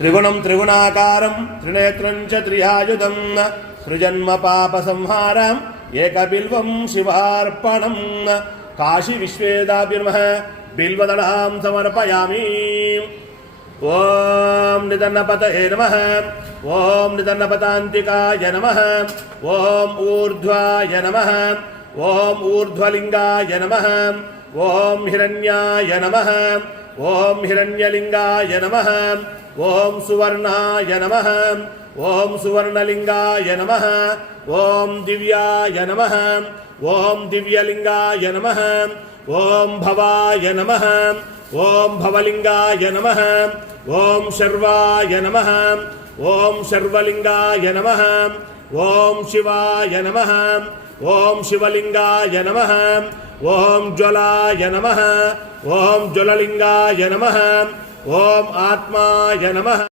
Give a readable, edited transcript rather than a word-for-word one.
त्रिगुणं त्रिगुणाकारं त्रिनेत्रं च त्रियायुधं सृजन्म पापसंहारम् एकबिल्वं शिवार्पणम् काशी विश्वेदाभिर्मः बिल्वदलां समर्पयामि। ओम निधनपतये नमः। ओम निधनपतान्तिकाय नमः। ओम ऊर्ध्वाय नमः। ओम ऊर्ध्वलिंगाय नमः। ओम हिरण्याय नमः। ओम हिरण्यलिंगाय नमः। ओम सुवर्णाय नमः। ओम सुवर्णलिंगाय नमः। ओम दिव्याय नमः। ओम दिव्यलिंगाय नमः। ओम भवाय नमः। ओम भवलिंगाय नमः। ओम शर्वाय नमः। ओम शर्वलिंगाय नमः। ओम शिवाय नमः। ओम शिवलिंगाय नमः। ओम ज्वलाय नमः। ओम ज्वललिंगाय नमः। ओम आत्माय नमः।